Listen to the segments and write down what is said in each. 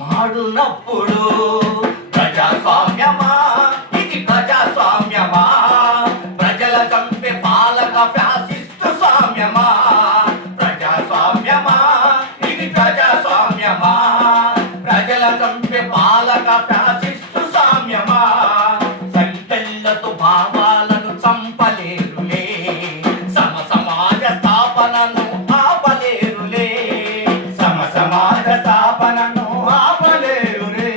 మాడునప్పుడు ప్రజాస్వామ్యమా, ఇది ప్రజాస్వామ్యమా, ప్రజల చంపే పాలక ఫ్యాసిస్టు స్వామ్యమా, ప్రజాస్వామ్యమా, ఇది ప్రజాస్వామ్యమా, ప్రజల చంపే పాలక ఫ్యాసిస్టు స్వామ్యమా, సంఖ్యలతో భావాలను చంపలేరులే, సమాజ స్థాపనను ఆపలేరులే, సమాజ స్థాపనను ఆపలేరులే,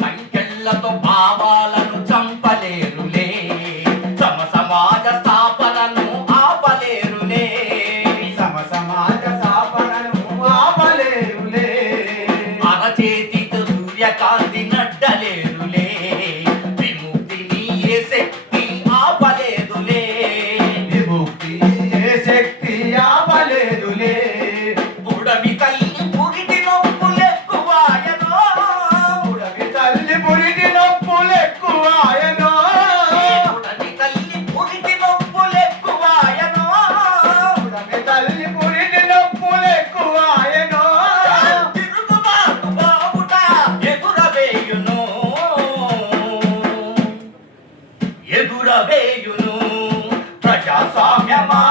సంఖ్యలతో భావాలను చంపలేరులే, సమాజ స్థాపనను ఆపలేరులే, సమాజ స్థాపనను ఆపలేరులే, అరచేతితో సూర్యకాంతి నడ్డలేరులే, విముక్తిని ఏ శక్తి ఆపలేదులే, విముక్తి ఏ శక్తి ఆపలేదులే, పుడమి తల్లి పురిటి నొప్పులెక్కువాయనో, పుడమి తల్లి పురిటి నొప్పులెక్కువాయనో, పుడమి తల్లి పురిటి నొప్పులెక్కువాయనో, పుడమి తల్లి పురిటి నొప్పులెక్కువాయనో, తిరుగుబాటు బావుట ఎగురవేయును, ఎగురవేయును, ప్రజాస్వామ్యమా,